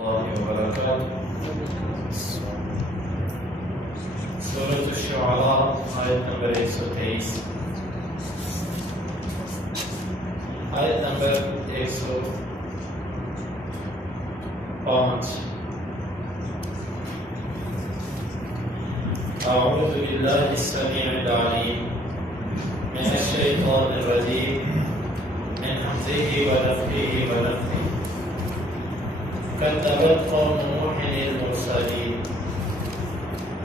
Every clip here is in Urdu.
الله وبركاته. سورة الشعراء آیت نمبر 123. آیت نمبر 105. أعوذ بالله السميع العليم من الشيطان الرجيم من همزه ونفخه ونفثه. كذبت قوم نوح المرسلين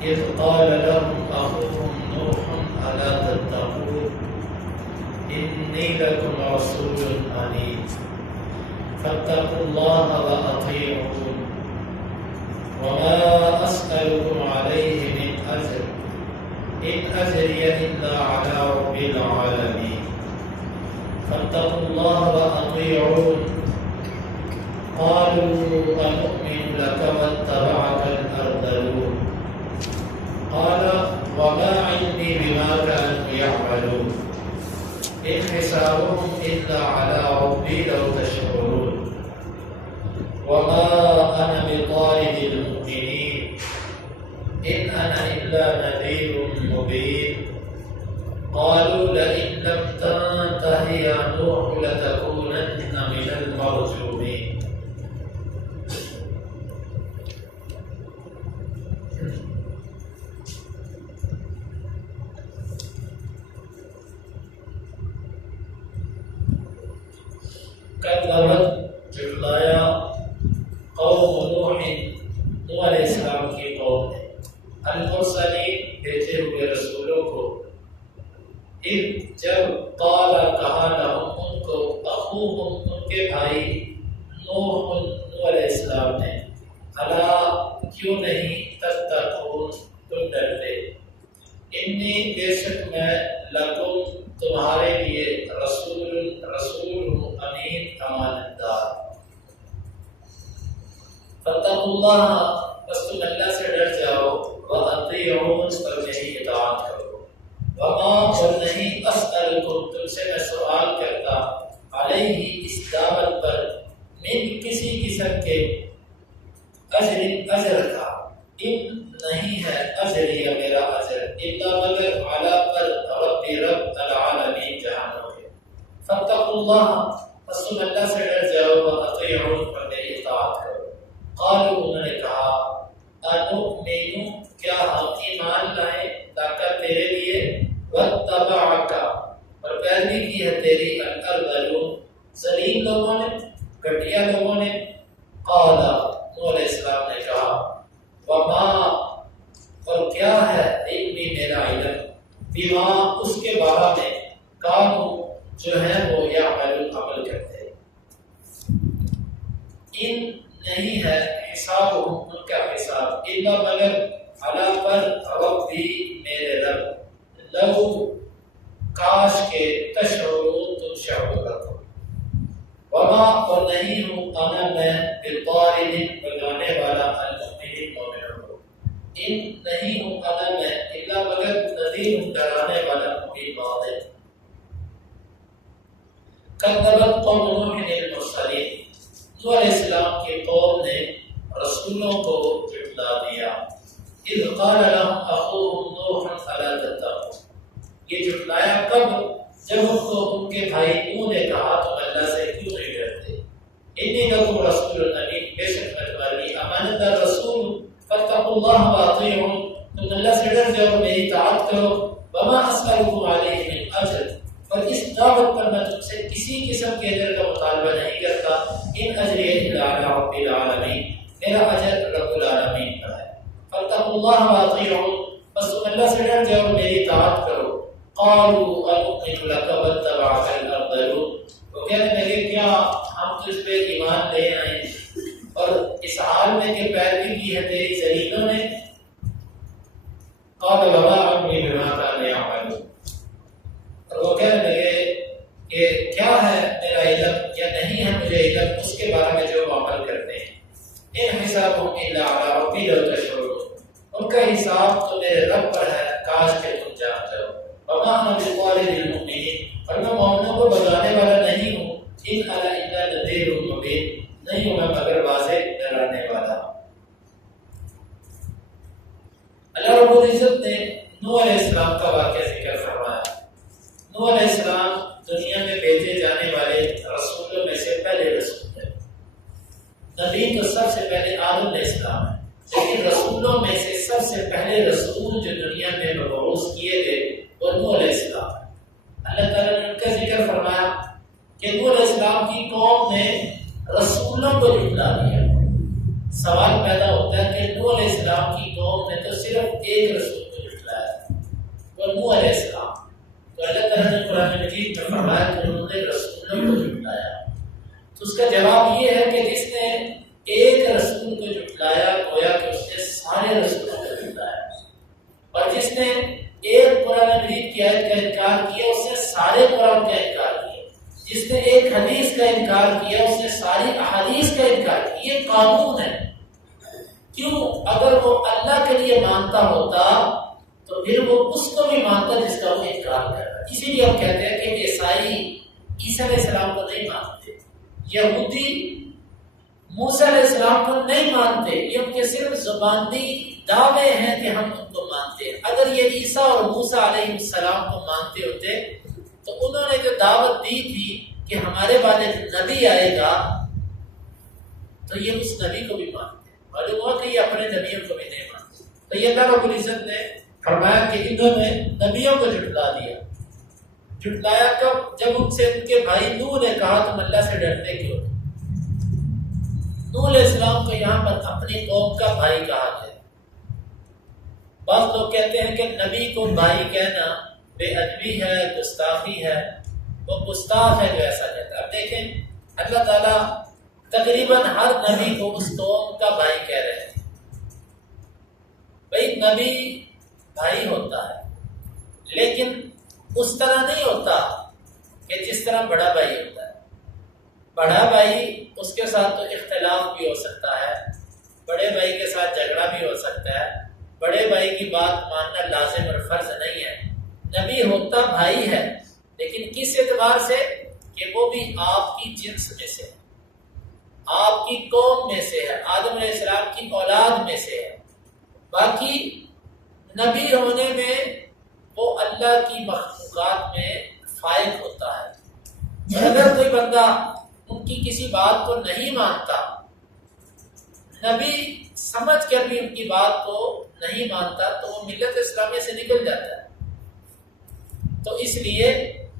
إذ قال لهم أخوهم نوح ألا تتقون إني لكم رسول أمين فاتقوا الله وأطيعون وما أسألكم عليه من أجر إن أجري إلا على رب العالمين فاتقوا الله وأطيعون قالوا أنؤمن لك واتبعك الأرذلون قال وما علمي بما كانوا يعملون إن حسابهم إلا على ربي لو تشعرون وما أنا بطارد المؤمنين إن أنا إلا نذير مبين قالوا لئن لم تنته يا نوح لتكونن من المرجومين. کذبت جھٹلایا قوم نوح علیہ السلام کی قوم نے المرسلین بھیجے ہوئے رسولوں کو اذ جب قال کہا لهم ان کو اخوهم ان کے بھائی نوح علیہ السلام نے الا کیوں نہیں تتقون تم ڈرتے انی بے شک میں لکم تمہارے لیے رسول ہوں امین امانت دار فاتقوا اللہ بس تم اللہ سے ڈر جاؤ وَأَطِيعُونَ اور میری اطاعت کرو وما اور نہیں اسألکم تم سے میں سوال کرتا علیہ اس دعوت پر من کسی قسم کے اجر کا ان نہیں ہے اجر یا میرا اجر الا مگر علی پر رب العالمین جہانوں کے فاتقوا اللہ پس تم اللہ سے ڈر جاؤ وَأَطِيعُونَ اور میری اطاعت کرو قالوا انہوں نے کہا انؤمن کیا ہم ایمان لائیں تاکہ تیرے لیے واتبعک اور پیروی کی ہے تیری الارذلون ذلیل لوگوں نے گھٹیا لوگوں نے قال نوح علیہ السلام نے کہا وما اور کیا ہے علمی میرا علم بما اس کے بارے میں کانوا جو ہے وہ یعملون عمل کرتے ان نہیں ہے حساب ان کا حساب الا مگر علی پر ربی میرے رب لو کاش کے تشعرون تم شعور رکھو وما اور نہیں ہوں انا میں بالطارد بگانے والا المؤمنین مومنوں کو ان نہیں ہوں انا میں الا مگر نذیر ڈرانے والا مبین واضح کذبت قوم نوح المرسلین نوح علیہ السلام کی قوم نے رسولوں کو جھٹلا دیا اذ قال لهم اخوهم نوح الا تتقون یہ جھٹلایا کب جب ان کو ان کے بھائی نوح نے کہا تم اللہ سے کیوں نہیں ڈرتے انی لکم رسول امین بے شک میں تمہارے لیے امانت دار رسول فاتقوا اللہ واطیعون تم اللہ سے ڈر جاؤ میری اطاعت کرو وما اسألکم علیہ من اجر اور اس دعوت پر میں تم سے کسی قسم کے اجر کا مطالبہ نہیں کرتا ان اجری الا علی رب العالمین میرا اجر رب العالمین پر ہے فاتقوا اللہ واطیعون بس تم اللہ سے ڈر جاؤ میری اطاعت کرو قالوا انؤمن لك واتبعك الارذلون وہ کہنے لگے کیا ہم تجھ پہ ایمان لے آئے اور اس حال میں کہ پیروی کی ہے تیری ذلیلوں نے قال وما علمي بما كانوا يعملون اور وہ کہنے لگے کہ کیا ہے میرا علم یا نہیں ہے مجھے علم اس کے بارے میں جو عمل کرتے ہیں ان حسابهم الا على ربي لو تشعرون ان کا حساب تو میرے رب پر ہے کاش کہ تم جان جاؤ وما انا بطارد المؤمنین اور میں مومنوں کو بگانے والا نہیں ہوں ان انا الا نذیر مبین نہیں ہوں میں مگر واضح ڈرانے والا العزت نے نوح علیہ السلام کا واقعہ ذکر فرمایا۔ نوح علیہ السلام دنیا میں بھیجے جانے والے رسولوں میں سے پہلے رسول ہے۔ نبی تو سب سے پہلے آدم علیہ السلام ہے، لیکن رسولوں میں سے سب سے پہلے رسول جو دنیا میں مبعوث کیے گئے وہ نوح علیہ السلام ہے۔ اللہ تعالیٰ نے ان کا ذکر فرمایا کہ نوح علیہ السلام کی قوم نے رسولوں کو جھٹلا دیا۔ سوال پیدا ہوتا ہے کہ نوح علیہ السلام کی قوم نے تو صرف ایک رسول کو جھٹلایا، وہ نوح علیہ السلام۔ تو اللہ تعالیٰ نے قرآن مجید میں فرمایا کہ انہوں نے رسولوں کو جھٹلایا۔ تو اس کا جواب یہ ہے کہ جس نے ایک رسول کو جھٹلایا گویا کہ اس نے سارے رسولوں کو جھٹلایا، اور جس نے ایک قرآن مجید کی آیت کا انکار کیا اس نے سارے قرآن کا انکار کیا، جس نے ایک حدیث کا انکار کیا اس نے ساری احادیث کا انکار کیا۔ یہ قانون ہے۔ کیوں؟ اگر وہ اللہ کے لیے مانتا ہوتا تو پھر وہ اس کو بھی مانتا جس کا وہ انکار کر رہا ہے۔ اسی لیے ہم کہتے ہیں کہ عیسائی عیسیٰ علیہ السلام کو نہیں مانتے، یہودی موسیٰ علیہ السلام کو نہیں مانتے، یہ ان کے صرف زبانی دعوے ہیں کہ ہم ان کو مانتے ہیں۔ اگر یہ عیسیٰ اور موسیٰ علیہ السلام کو مانتے ہوتے تو انہوں نے جو دعوت دی تھی کہ ہمارے بعد ایک نبی آئے گا تو یہ اس نبی کو بھی مانتے، معلوم ہوا کہ یہ اپنے نبیوں کو بھی نہیں مانتے۔ تو یہ اللہ رب العزت نے فرمایا کہ انہوں نے نبیوں کو جھٹلا دیا۔ جھٹلایا کب؟ جب ان سے ان کے بھائی نوح نے کہا تم اللہ سے ڈرتے کیوں؟ نوح علیہ السلام کو یہاں پر اپنی قوم کا بھائی کہا گیا۔ بعض لوگ کہتے ہیں کہ نبی کو بھائی کہنا بے ادبی ہے، گستاخی ہے، وہ گستاخ ہے جو ایسا کہتا ہے۔ اب دیکھیں اللہ تعالیٰ تقریباً ہر نبی کو اس قوم کا بھائی کہہ رہے ہیں۔ بھائی نبی بھائی ہوتا ہے لیکن اس طرح نہیں ہوتا کہ جس طرح بڑا بھائی ہوتا ہے۔ بڑا بھائی اس کے ساتھ تو اختلاف بھی ہو سکتا ہے، بڑے بھائی کے ساتھ جھگڑا بھی ہو سکتا ہے، بڑے بھائی کی بات ماننا لازم اور فرض نہیں ہے۔ نبی ہوتا بھائی ہے لیکن کس اعتبار سے کہ وہ بھی آپ کی جنس میں سے ہے، آپ کی قوم میں سے ہے، آدم علیہ السلام کی اولاد میں سے ہے۔ باقی نبی ہونے میں وہ اللہ کی مخلوقات میں فائق ہوتا ہے، اور اگر کوئی بندہ ان کی کسی بات کو نہیں مانتا، نبی سمجھ کر بھی ان کی بات کو نہیں مانتا، تو وہ ملت اسلامیہ سے نکل جاتا ہے۔ تو اس لیے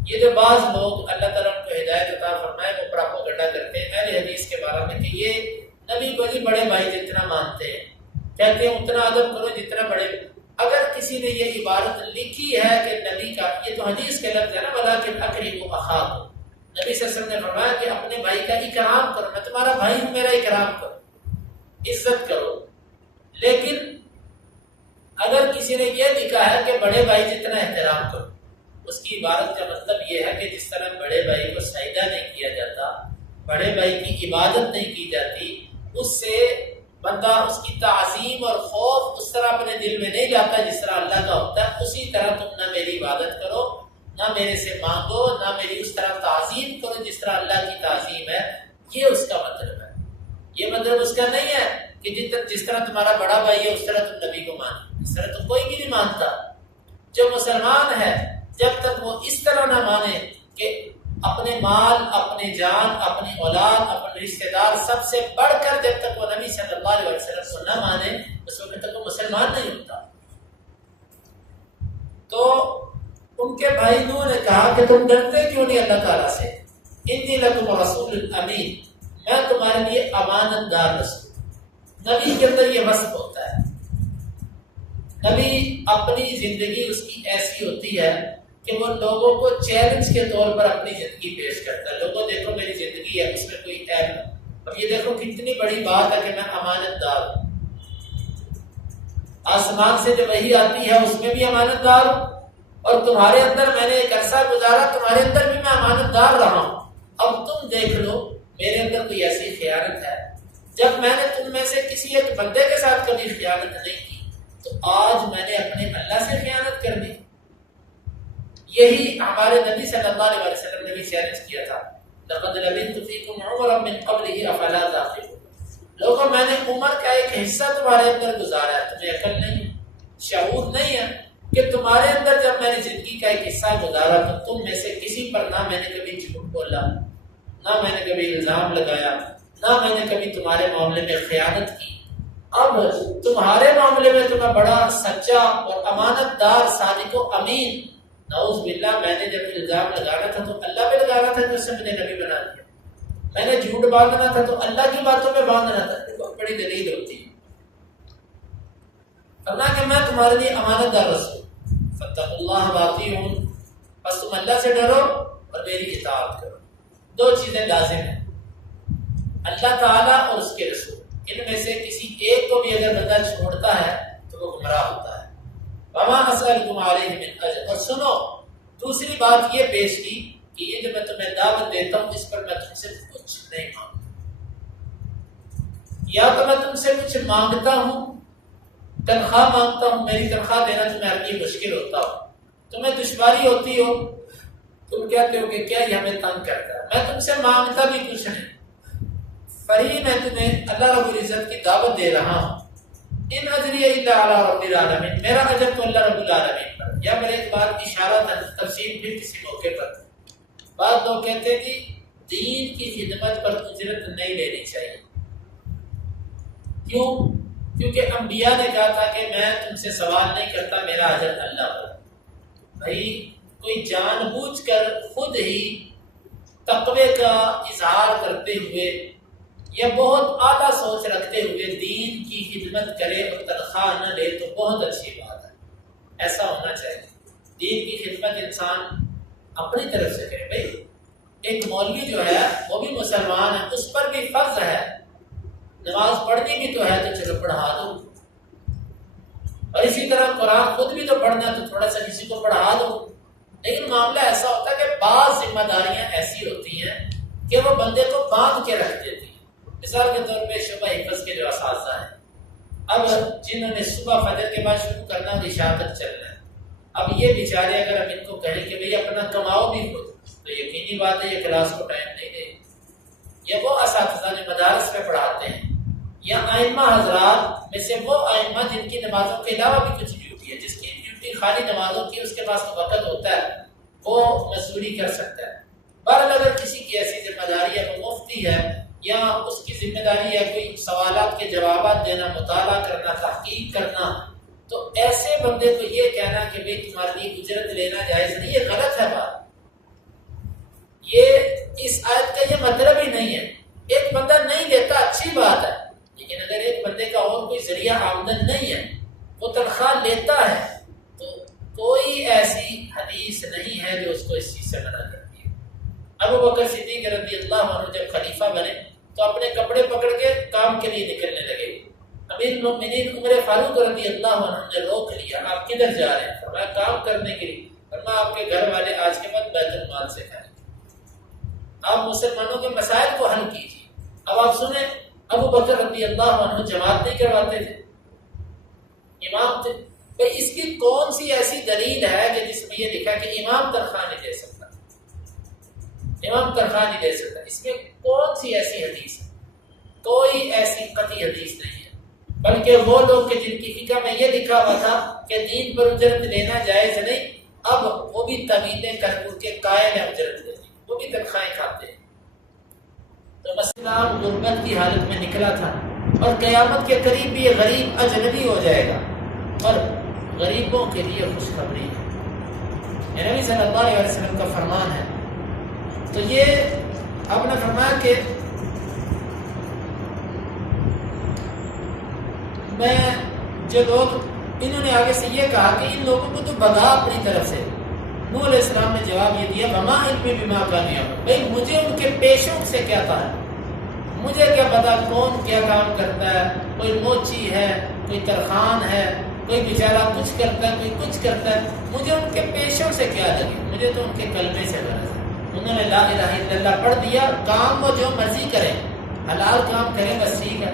یہ جو بعض لوگ اللہ تعالیٰ ان کو ہدایت عطا فرمائے وہ پراپیگنڈا کرتے ہیں اہل حدیث کے بارے میں کہ یہ نبی کو جی بڑے بھائی جتنا مانتے ہیں، کہتے ہیں اتنا ادب کرو جتنا بڑے۔ اگر کسی نے یہ عبارت لکھی ہے کہ نبی کا، یہ تو حدیث کے لفظ ہے نا، ولیکن اقربوا اخاکم، نبی صلی اللہ علیہ وسلم نے فرمایا کہ اپنے بھائی کا اکرام کرو، میں تمہارا بھائی ہوں، میرا اکرام کرو، عزت کرو۔ لیکن اگر کسی نے یہ لکھا ہے کہ بڑے بھائی جتنا احترام کرو، اس کی عبارت کا مطلب یہ ہے کہ جس طرح بڑے بھائی کو سجدہ نہیں کیا جاتا، بڑے بھائی کی عبادت نہیں کی جاتی، اس سے بندہ اس کی تعظیم اور خوف اس طرح اپنے دل میں نہیں جاتا جس طرح اللہ کا ہوتا ہے، اسی طرح تم نہ میری عبادت کرو، نہ میرے سے مانگو، نہ میری اس طرح تعظیم کرو جس طرح اللہ کی تعظیم ہے۔ یہ اس کا مطلب ہے۔ یہ مطلب اس کا نہیں ہے کہ جس طرح تمہارا بڑا بھائی ہے اس طرح تم نبی کو مانو، اس طرح تو کوئی بھی نہیں مانتا۔ جو مسلمان ہے جب تک وہ اس طرح نہ مانے کہ اپنے مال، اپنے جان، اپنی اولاد، اپنے رشتہ دار سب سے بڑھ کر جب تک وہ نبی صلی اللہ علیہ وسلم کو نہ مانے، اس وقت تک وہ مسلمان نہیں ہوتا۔ تو ان کے بھائی نوح نے کہا کہ تم ڈرتے کیوں نہیں اللہ تعالیٰ سے؟ انی لکم رسول امین، میں تمہارے لیے امانت دار رسول۔ نبی کے اندر یہ وصف ہوتا ہے، نبی اپنی زندگی اس کی ایسی ہوتی ہے کہ وہ لوگوں کو چیلنج کے طور پر اپنی زندگی پیش کرتا ہے۔ لوگوں دیکھو میری زندگی ہے، اس میں کوئی عیب نہیں۔ اب یہ دیکھو کتنی بڑی بات ہے کہ میں امانت دار ہوں، آسمان سے جو وحی آتی ہے اس میں بھی امانت دار ہوں، اور تمہارے اندر میں نے ایک عرصہ گزارا، تمہارے اندر بھی میں امانت دار رہا ہوں۔ اب تم دیکھ لو میرے اندر کوئی ایسی خیانت ہے؟ جب میں نے تم میں سے کسی ایک بندے کے ساتھ کبھی خیانت نہیں کی، تو آج میں نے اپنے اللہ سے خیانت کر دی۔ یہی ہمارے نبی صلی اللہ علیہ وسلم نے بھی چیلنج کیا تھا، لقد لبثت فیکم عمرا من قبلہ افلا تعقلون، لوگوں میں نے عمر کا ایک حصہ تمہارے اندر گزارا ہے، تمہیں عقل نہیں ہے؟ شعور نہیں ہے کہ تمہارے اندر جب میں نے زندگی کا ایک حصہ گزارا تو تم میں سے کسی پر نہ میں نے کبھی جھوٹ بولا، نہ میں نے کبھی الزام لگایا، نہ میں نے کبھی تمہارے معاملے میں خیانت کی۔ اب تمہارے معاملے میں تو میں بڑا سچا اور امانت دار، صادق و امین۔ نعوذ باللہ، میں نے جب الزام لگانا تھا تو اللہ پہ لگانا تھا، تو اس سے مجھے نبی بنا دیا۔ میں نے جھوٹ باندھنا تھا تو اللہ کی باتوں پہ باندھنا تھا۔ دیکھو بڑی دلیل ہوتی ہے۔ اللہ کہ میں تمہارے لیے امانت دار رسول، فاتقوا اللہ واطیعون، بس تم اللہ سے ڈرو اور میری اطاعت کرو۔ دو چیزیں لازم ہیں، اللہ تعالیٰ اور اس کے رسول، ان میں سے کسی ایک کو بھی اگر بندہ چھوڑتا ہے تو وہ گمراہ ہوتا ہے۔ وما اسألکم علیہ من اجر، اور سنو دوسری بات یہ پیش کی کہ یہ جو میں تمہیں دعوت دیتا ہوں اس پر میں تم سے کچھ نہیں مانگتا، یا تو میں تم سے کچھ مانگتا ہوں، تنخواہ مانگتا ہوں، میری تنخواہ دینا تمہیں ابھی مشکل ہوتا ہو، تمہیں دشواری ہوتی ہو، تم کہتے ہو کہ کیا یہ ہمیں تنگ کرتا ہے، میں تم سے مانگتا بھی کچھ نہیں، فری میں تمہیں اللہ رب العزت کی دعوت دے رہا ہوں۔ ان اجری الا علی رب العالمین، میرا اجر تو اللہ رب العالمین پر۔ یا میرے ایک بات اشارہ تفصیل پھر کسی موقع پر، بعض لوگ کہتے ہیں کہ دین کی خدمت پر اجرت نہیں لینی چاہیے، کیوں؟ کیونکہ انبیاء نے کہا تھا کہ میں تم سے سوال نہیں کرتا، میرا اجر اللہ پر۔ بھائی کوئی جان بوجھ کر خود ہی تقوی کا اظہار کرتے ہوئے یا بہت اعلیٰ سوچ رکھتے ہوئے دین کی خدمت کرے اور تنخواہ نہ لے تو بہت اچھی بات ہے، ایسا ہونا چاہیے۔ دین کی خدمت انسان اپنی طرف سے کرے۔ بھائی ایک مولوی جو ہے وہ بھی مسلمان ہے، اس پر بھی فرض ہے، نماز پڑھنی بھی تو ہے تو چلو پڑھا دو، اور اسی طرح قرآن خود بھی تو پڑھنا تو تھوڑا سا کسی کو پڑھا دو۔ لیکن معاملہ ایسا ہوتا ہے کہ بعض ذمہ داریاں ایسی ہوتی ہیں کہ وہ بندے کو باندھ کے رکھ دیتی ہیں۔ مثال کے طور پہ شعبہ حفظ کے جو اساتذہ ہیں، اب جنہوں نے صبح فجر کے بعد شروع کرنا اور عشاء تک چلنا ہے، اب یہ بیچارے اگر ہم ان کو کہیں کہ بھئی اپنا کماؤ بھی خود، تو یقینی بات ہے یہ کلاس کو ٹائم نہیں دے۔ یا وہ اساتذہ جو مدارس میں پڑھاتے ہیں، یا ائمہ حضرات میں سے وہ ائمہ جن کی نمازوں کے علاوہ بھی کچھ ڈیوٹی ہے، جس کی ڈیوٹی خالی نمازوں کی، اس کے پاس تو وقت ہوتا ہے، وہ مزدوری کر سکتا ہے۔ بہرحال اگر کسی کی ایسی ذمہ داری ہے، وہ مفتی ہے، یا اس کی ذمہ داری ہے کوئی سوالات کے جوابات دینا، مطالعہ کرنا، تحقیق کرنا، تو ایسے بندے کو یہ کہنا کہ بھئی تمہارے لیے اجرت لینا جائز نہیں، یہ غلط ہے بات۔ یہ اس آیت کا یہ مطلب ہی نہیں ہے۔ ایک بندہ نہیں دیتا اچھی بات ہے، لیکن اگر ایک بندے کا اور کوئی ذریعہ آمدن نہیں ہے، وہ تنخواہ لیتا ہے، تو کوئی ایسی حدیث نہیں ہے جو اس کو اس چیز سے منع کرتی ہے۔ ابو بکر صدیق رضی اللہ عنہ جب خلیفہ بنے تو اپنے کپڑے پکڑ کے کام کے لیے نکلنے لگے۔ امیر المؤمنین عمر فاروق رضی اللہ عنہ نے روک لیا، آپ کدھر جا رہے ہیں؟ فرمایا کام کرنے کے لیے۔ فرمایا آپ کے گھر والے آج کے بعد بیت المال سے کھائیں گے، آپ مسلمانوں کے مسائل کو حل کیجیے۔ اب آپ سنیں، ابو بکر رضی اللہ عنہ جماعت نہیں کرواتے تھے، امام تھے۔ بھئی اس کی کون سی ایسی دلیل ہے کہ جس میں یہ لکھا کہ امام تنخواہ نہیں دے سکتا، امام تنخواہ نہیں دے سکتا؟ اس میں کون سی ایسی حدیث ہے؟ کوئی ایسی قطعی حدیث نہیں ہے، بلکہ وہ لوگ کہ جن کی فقہ میں یہ لکھا ہوا تھا کہ دین پر اجرت لینا جائز نہیں، اب وہ بھی طویلیں کر کے قائل ہیں اجرت لینے، وہ بھی تنخواہیں کھاتے ہیں۔ تو مسئلہ غربت کی حالت میں نکلا تھا، اور قیامت کے قریب بھی یہ غریب اجنبی ہو جائے گا، اور غریبوں کے لیے خوشخبری ہے، یہ نبی صلی اللہ علیہ وسلم کا فرمان ہے۔ تو یہ آپ نے فرمایا کہ میں جو لوگ، انہوں نے آگے سے یہ کہا کہ ان لوگوں کو تو بگا اپنی طرف سے۔ نوح علیہ السلام نے جواب یہ دیا، وما علمی بما كانوا يعملون، بھائی مجھے ان کے پیشوں سے کیا تھا، مجھے کیا پتا کون کیا کام کرتا ہے، کوئی موچی ہے، کوئی ترخان ہے، کوئی بیچارہ کچھ کرتا ہے، کوئی کچھ کرتا ہے، مجھے ان کے پیشوں سے کیا لگی، مجھے تو ان کے کلمے سے غرض ہے۔ انہوں نے لا الہ الا اللہ پڑھ دیا، کام وہ جو مرضی کریں، حلال کام کریں بس ٹھیک ہے،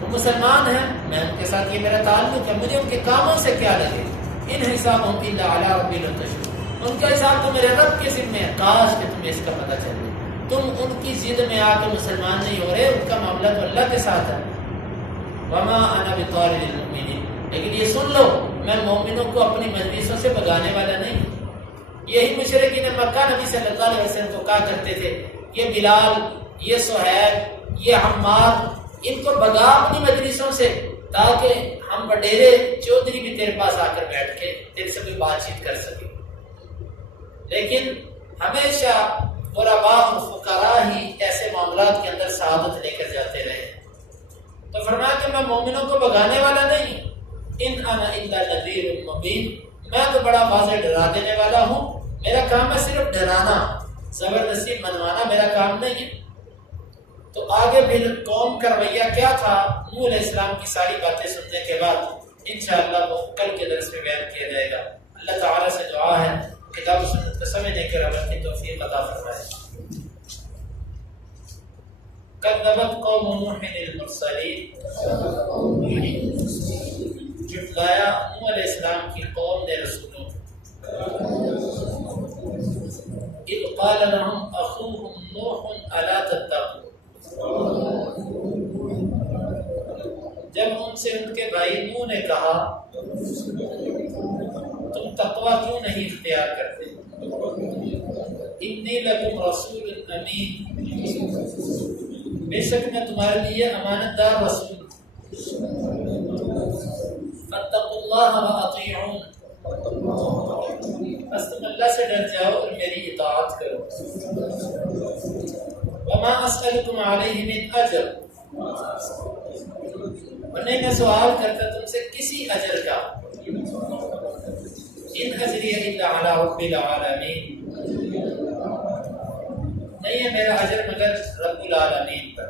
وہ مسلمان ہیں، میں ان کے ساتھ یہ میرا تعلق ہے، مجھے ان کے کاموں سے کیا لگے۔ ان حسابهم الا علی ربی تشرکون، ان کا حساب تو میرے رب کے ذمہ ہے، کاش کہ تمہیں اس کا پتہ چلے۔ تم ان کی ضد میں آ کے مسلمان نہیں ہو رہے، ان کا معاملہ تو اللہ کے ساتھ ہے۔ وما انا بطارد المؤمنین، لیکن یہ سن لو میں مومنوں کو اپنی مجلسوں سے بھگانے والا نہیں ہوں۔ یہی مشرکین مکہ نبی صلی اللہ علیہ وسلم کو کہا کرتے تھے یہ بلال، یہ سہیل، یہ عمار، ان کو بھگا اپنی مجلسوں سے تاکہ ہم وڈیرے چودھری بھی تیرے پاس آ کر بیٹھ کے تیرے سے کوئی بات چیت کر سکے۔ لیکن ہمیشہ غرباء و فقراء ہی ایسے معاملات کے اندر سعادت لے کر جاتے رہے۔ تو فرمایا کہ میں مومنوں کو بھگانے والا نہیں، ان انا الا نذیر مبین، میں تو بڑا واضح ڈرا دینے والا ہوں، میرا کام ہے صرف ڈرانا، زبردستی منوانا میرا کام نہیں ہے۔ تو آگے پھر قوم کا رویہ کیا تھا نوح علیہ السلام کی ساری باتیں سننے کے بعد انشاءاللہ وہ کل کے درس میں بیان کیا جائے گا۔ اللہ تعالیٰ سے دعا ہے کتاب و سنت کو سمجھنے کے عمل کی توفیق عطا فرمائے۔ کذبت قوم نوح المرسلین، جھٹلایا نوح علیہ السلام کی قوم نے رسولوں کو۔ اذ قال لهم اخوهم نوح الا تتقون، جب ان سے ان کے بھائی نوح نے کہا تم تقوی کیوں نہیں اختیار کرتے، انی لکم رسول امین، بے شک میں تمہارے لیے امانت دار رسول، فاتقوا اللہ واطیعون، بس تم اللہ سے ڈر جاؤ اور میری اطاعت کرو۔ وما اسألکم علیہ من اجر، اور نہیں میں سوال کرتا تم سے کسی اجر کا، ان اجری الا علی رب العالمین، نہیں ہے میرا اجر مگر رب العالمین پر۔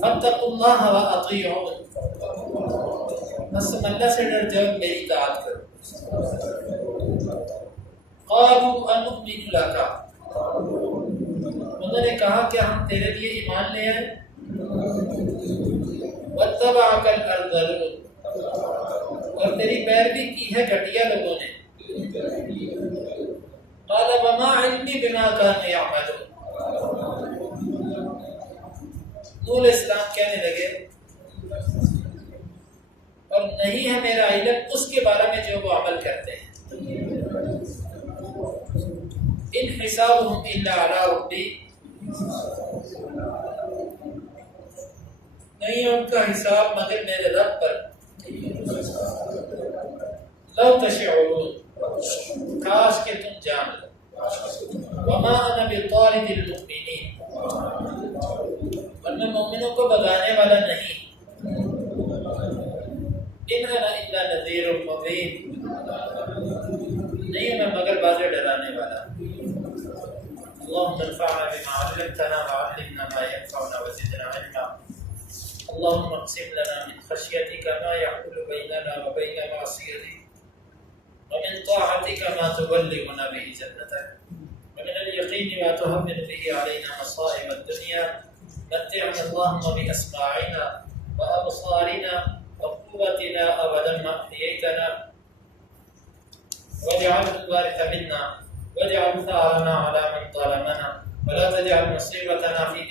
فاتقوا اللہ واطیعون، بس تم اللہ سے ڈر جاؤ میری اطاعت کرو۔ قالوا انؤمن لک، انہوں نے کہا کہ ہم تیرے لیے ایمان لے آئے، واتبعک الارذلون، اور تیری پیروی کی ہے گھٹیا لوگوں نے۔ قال وما علمی بما كانوا يعملون، نوح علیہ السلام کہنے لگے اور نہیں ہے میرا علم اس کے بارے میں جو وہ عمل کرتے ہیں، ان حسابهم الا علی ربی، نہیں ان کا حساب مگر میرے رب پر۔ لو تشعرون، کاش کہ تم جان لو، وما انا بطارد المؤمنین، اور میں مومنوں کو بھگانے والا نہیں، ان انا الا نذیر مبین، نہیں میں مگر واضح ڈرانے والا۔ اللهم انفعنا بما علمتنا وعلمنا ما ينفعنا وزدنا علما، اللهم اقسم لنا من خشيتك ما يحول بيننا وبين معصيتك، ومن طاعتك ما تبلغنا به جنتك، ومن اليقين ما تهون به علينا مصائب الدنيا، متعنا اللهم بأسماعنا وأبصارنا وقوتنا أبدا ما أحييتنا، واجعله الوارث منا، واجعل ثارنا على من ظلمنا، ولا تجعل مصيبتنا في